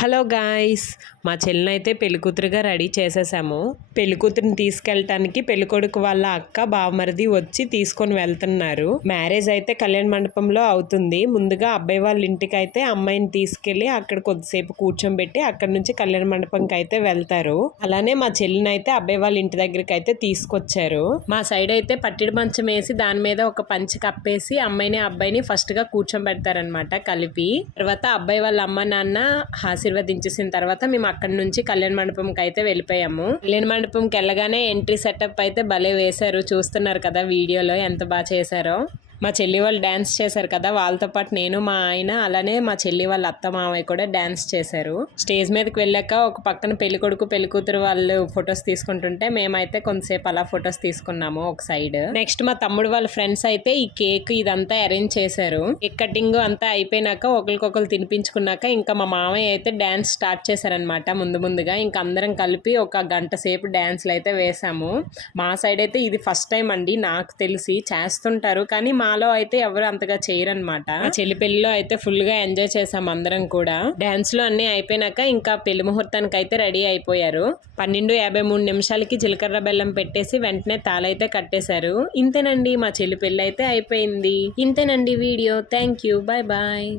Hello guys, మా చెల్లినైతే పెళ్ళికూతురుగా ready చేసేసాము. పెళ్ళికూతురిని తీసుకెళ్ళటానికి పెళ్ళికొడుకు వాళ్ళ అక్క బావమరిది వచ్చి తీసుకొని వెళ్తున్నారు. మ్యారేజ్ అయితే కళ్యాణ మండపంలో అవుతుంది. ముందుగా అబ్బాయి వాళ్ళ ఇంటికి అయితే అమ్మాయిని తీసుకెళ్లి అక్కడ కొద్దిసేపు కూర్చోబెట్టి అక్కడ నుంచి కళ్యాణ మండపంకి అయితే వెళ్తారు. అలానే మా చెల్లిని అయితే అబ్బాయి వాళ్ళ ఇంటి దగ్గరికి అయితే తీసుకొచ్చారు. మా సైడ్ అయితే పట్టిడి మంచం వేసి దాని మీద ఒక పంచి కప్పేసి అమ్మాయిని అబ్బాయిని ఫస్ట్ గా కూర్చోబెడతారనమాట కలిపి. తర్వాత అబ్బాయి వాళ్ళ అమ్మ నాన్న ఆశీర్వదించేసిన తర్వాత మేము అక్కడి నుంచి కళ్యాణ మండపంకి అయితే వెళ్ళిపోయాము. కళ్యాణ మండపంకి వెళ్ళగానే ఎంట్రీ సెటప్ అయితే భలే వేశారు. చూస్తున్నారు కదా వీడియోలో ఎంత బాగా చేశారో. మా చెల్లి వాళ్ళు డ్యాన్స్ చేశారు కదా, వాళ్ళతో పాటు నేను మా ఆయన అలానే మా చెల్లి వాళ్ళ అత్త మామయ్య కూడా డ్యాన్స్ చేశారు. స్టేజ్ మీదకి వెళ్ళాక ఒక పక్కన పెళ్లి కొడుకు పెళ్లి కూతురు వాళ్ళు ఫొటోస్ తీసుకుంటుంటే మేమైతే కొంతసేపు అలా ఫొటోస్ తీసుకున్నాము ఒక సైడ్. నెక్స్ట్ మా తమ్ముడు వాళ్ళ ఫ్రెండ్స్ అయితే ఈ కేక్ ఇదంతా అరేంజ్ చేశారు. కేక్ కటింగ్ అంతా అయిపోయినాక ఒకరికొకరు తినిపించుకున్నాక ఇంకా మా మామయ్య అయితే డ్యాన్స్ స్టార్ట్ చేశారనమాట. ముందుగా ఇంకా అందరం కలిపి ఒక గంట సేపు డ్యాన్స్లు అయితే వేసాము. మా సైడ్ అయితే ఇది ఫస్ట్ టైం అండి, నాకు తెలిసి చేస్తుంటారు కానీ మాలో అయితే ఎవరు అంతగా చేయరనమాట. చెల్లి పెళ్లిలో అయితే ఫుల్ గా ఎంజాయ్ చేసాం అందరం కూడా. డాన్స్ లో అన్ని అయిపోయినాక ఇంకా పెళ్లి ముహూర్తానికి అయితే రెడీ అయిపోయారు. 12:53 నిమిషాలకి జీలకర్ర బెల్లం పెట్టేసి వెంటనే తాళైతే కట్టేశారు. ఇంతేనండి, మా చెల్లి పెళ్లి అయితే అయిపోయింది. ఇంతేనండి వీడియో. Thank you, bye bye.